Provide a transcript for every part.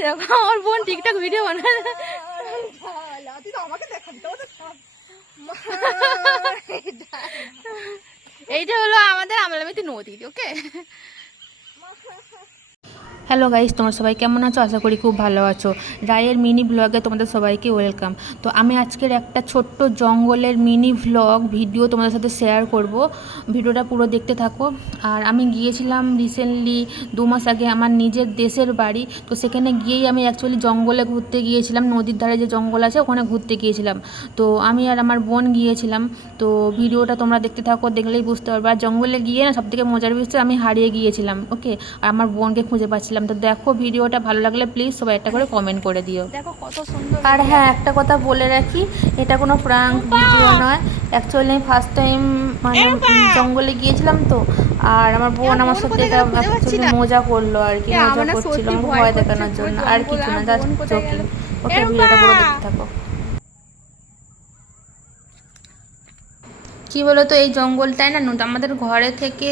দেখো আমার বোন টিকটক ভিডিও বানায়। এইটা হলো আমাদের আমলামিতি নদী ওকে হ্যালো গাইস তোমরা সবাই কেমন আছো? আশা করি খুব ভালো আছো। রায়ের মিনি ব্লগে তোমাদের সবাইকে ওয়েলকাম তো আমি আজকের একটা ছোট্ট জঙ্গলের মিনি ভ্লগ ভিডিও তোমাদের সাথে শেয়ার করব। ভিডিওটা পুরো দেখতে থাকো। আর আমি গিয়েছিলাম রিসেন্টলি দু মাস আগে আমার নিজের দেশের বাড়ি। তো সেখানে গিয়েই আমি অ্যাকচুয়ালি জঙ্গলে ঘুরতে গিয়েছিলাম। নদীর ধারে যে জঙ্গল আছে, ওখানে ঘুরতে গিয়েছিলাম। তো আমি আর আমার বোন গিয়েছিলাম। তো ভিডিওটা তোমরা দেখতে থাকো, দেখলেই বুঝতে পারবে। আর জঙ্গলে গিয়ে না সবথেকে মজার বিষয়, আমি হারিয়ে গিয়েছিলাম ওকে আর আমার বোনকে খুঁজে পাচ্ছিলাম তো দেখো ভিডিওটা ভালো লাগলে প্লিজ সবাই একটা করে কমেন্ট করে দিও। দেখো কত সুন্দর আর হ্যাঁ একটা কথা বলে রাখি এটা কোনো প্রাঙ্ক ভিডিও নয়। অ্যাকচুয়ালি আমি ফার্স্ট টাইম মানে জঙ্গলে গিয়েছিলাম তো আর আমার বোন আমার সাথে এটা মজা করল আর কি মজা করছিল ভয় দেখানোর জন্য। আর কিছু না জাস্ট জোকিং ওকে ভিডিওটা পুরো দেখতে থাকো। কি বলো তো এই জঙ্গলটায় না আমাদের ঘরে থেকে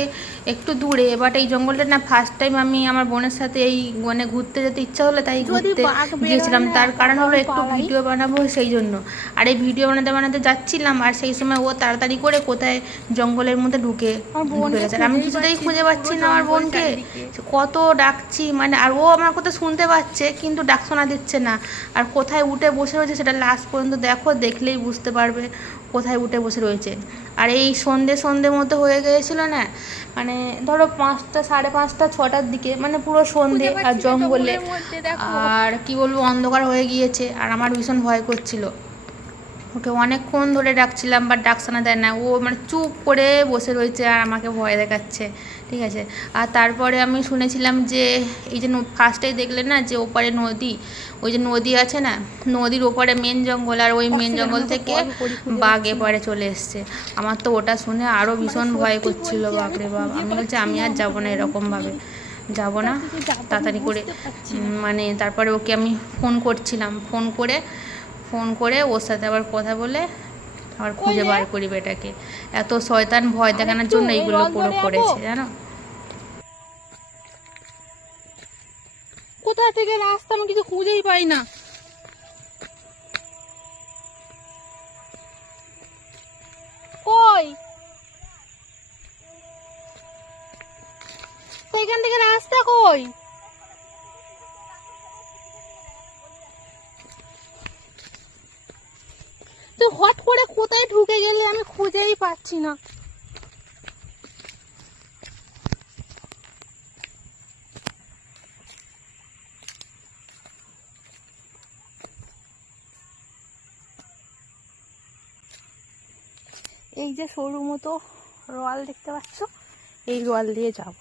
একটু দূরে বাট এই জঙ্গলটা না ফার্স্ট টাইম আমি আমার বোনের সাথে এই মানে ঘুরতে যেতে ইচ্ছা হলো তাই ঘুরতে গিয়েছিলাম। তার কারণ হলো একটু ভিডিও বানাবো সেই জন্য। আর এই ভিডিও বানাতে বানাতে যাচ্ছিলাম আর সেই সময় ও তাড়াতাড়ি করে কোথায় জঙ্গলের মধ্যে ঢুকে ঢুকে গেছে। আমি কিছুতেই খুঁজে পাচ্ছি না আমার বোনকে। কত ডাকছি মানে আর ও আমার কথা শুনতে পাচ্ছে কিন্তু ডাক শোনা দিচ্ছে না। আর কোথায় উঠে বসে রয়েছে সেটা লাস্ট পর্যন্ত দেখো দেখলেই বুঝতে পারবে। কোথায় উঠে বসে রয়েছে। আর এই সন্ধে সন্ধে মতো হয়ে গিয়েছিল না মানে ধরো পাঁচটা সাড়ে পাঁচটা ছটার দিকে মানে পুরো সন্ধে আর জঙ্গলে। আর কি বলব অন্ধকার হয়ে গিয়েছে আর আমার ভীষণ ভয় করছিল। ওকে অনেকক্ষণ ধরে ডাকছিলাম বাট ডাকসানা দেয় না। ও মানে চুপ করে বসে রয়েছে আর আমাকে ভয় দেখাচ্ছে ঠিক আছে? আর তারপরে আমি শুনেছিলাম যে এই যে ফার্স্টেই দেখলে না যে ওপারে নদী ওই যে নদী আছে না নদীর ওপারে মেন জঙ্গল আর ওই মেন জঙ্গল থেকে বাঘ এপারে চলে এসছে। আমার তো ওটা শুনে আরও ভীষণ ভয় করছিল বাপরে বাপ। আমি বলছি আমি আর যাব না এরকমভাবে। যাব না? তাড়াতাড়ি করে মানে তারপরে ওকে আমি ফোন করছিলাম। ফোন করে ফোন করে ওর সাথে আবার কথা বলে আবার খুঁজে বার করি বেটাকে। এত শয়তান ভয় দেখানোর জন্য এইগুলো পুরো করেছে জানো? কোথা থেকে রাস্তা আমি কিছু খুঁজেই পাই না। কই? এখান থেকে রাস্তা কই তো হট করে গেলে আমি খুঁজেই পাচ্ছি না। এই যে সরু মতো রোয়াল দেখতে পাচ্ছ, এই রোয়াল দিয়ে যাব।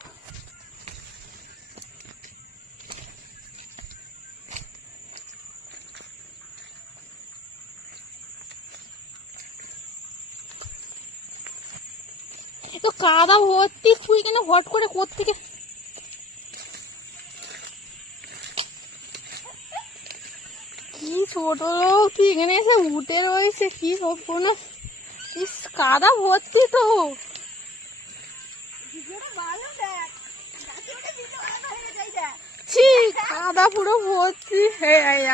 তো কাদা ভর্তি তুই কেন হট করে কোত্থেকে? কি ছোট লোক, তুই এখানে এসে উঠে রয়েছে, কি কোনো ইস, কাদা ভর্তি তো। কাদা পুরো ভর্তি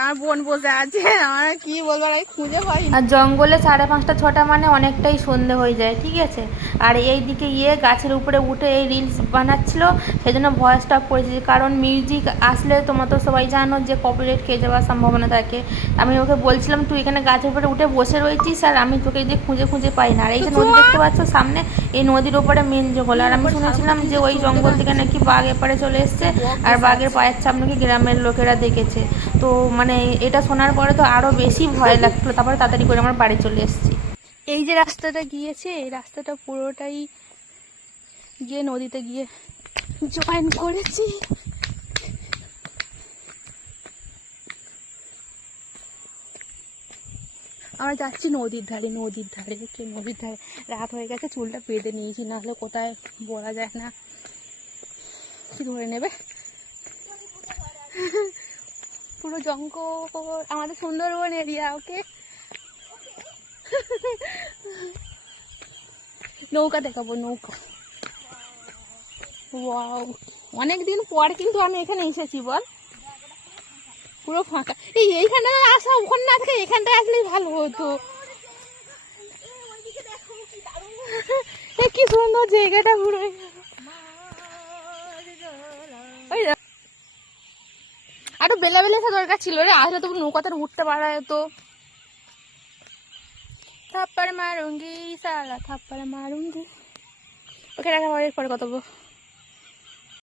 আমার বোন বসে আছে। আমার কি বলব আর খুঁজে পাই আর জঙ্গলে সাড়ে পাঁচটা ছটা মানে অনেকটাই সন্ধে হয়ে যায় ঠিক আছে? আর এই দিকে গিয়ে গাছের উপরে উঠে এই রিলস বানাচ্ছিল সেই জন্য ভয়েসটা করেছি। কারণ মিউজিক আসলে তোমার তো সবাই জানো যে কপিরাইট খেয়ে যাওয়ার সম্ভাবনা থাকে। আমি ওকে বলছিলাম তুই এখানে গাছের উপরে উঠে বসে রয়েছিস আর আমি তোকে যে খুঁজে খুঁজে পাই না। আর এই যে নদী দেখতে পাচ্ছ সামনে এই নদীর ওপরে মেন জঙ্গল। আর আমি শুনেছিলাম যে ওই জঙ্গল থেকে নাকি বাঘ এপারে চলে এসছে আর বাঘের পায়ের ছাপ নাকি গ্রামের লোকেরা দেখেছে। তো মানে এটা শোনার পরে তো আরও বেশি ভয় লাগছিল, তারপরে তাড়াতাড়ি করে আমার বাড়ি চলে এসেছি। এই যে রাস্তাটা গিয়েছে, এই রাস্তাটা পুরোটাই গিয়ে নদীতে গিয়ে জয়েন করেছি। আমরা যাচ্ছি নদীর ধারে নদীর ধারে, কে নদীর ধারে? রাত হয়ে গেছে, চুলটা বেঁধে নিয়েছি, নাহলে কোথায় বলা যায় না। কি ধরে নেবে? পুরো জঙ্গল, আমাদের সুন্দরবন এরিয়া ওকে নৌকা দেখাবো, নৌকা। অনেক দিন পর কিন্তু আমি এখানে এসেছি, বল। পুরো ফাঁকা। এই এইখানে আসা ওখানে না থাকে এখানটায় আসলেই ভালো হতো। কি সুন্দর জায়গাটা পুরো আরও বেলা বেলা দরকার ছিল রে, আসলে তবু নৌকাতে উঠতে পারা তো। থাপ্পড় মারুঙ্গি, সালা থাপ্পড় মারুঙ্গি। ওকে রাখা পরে পরে কত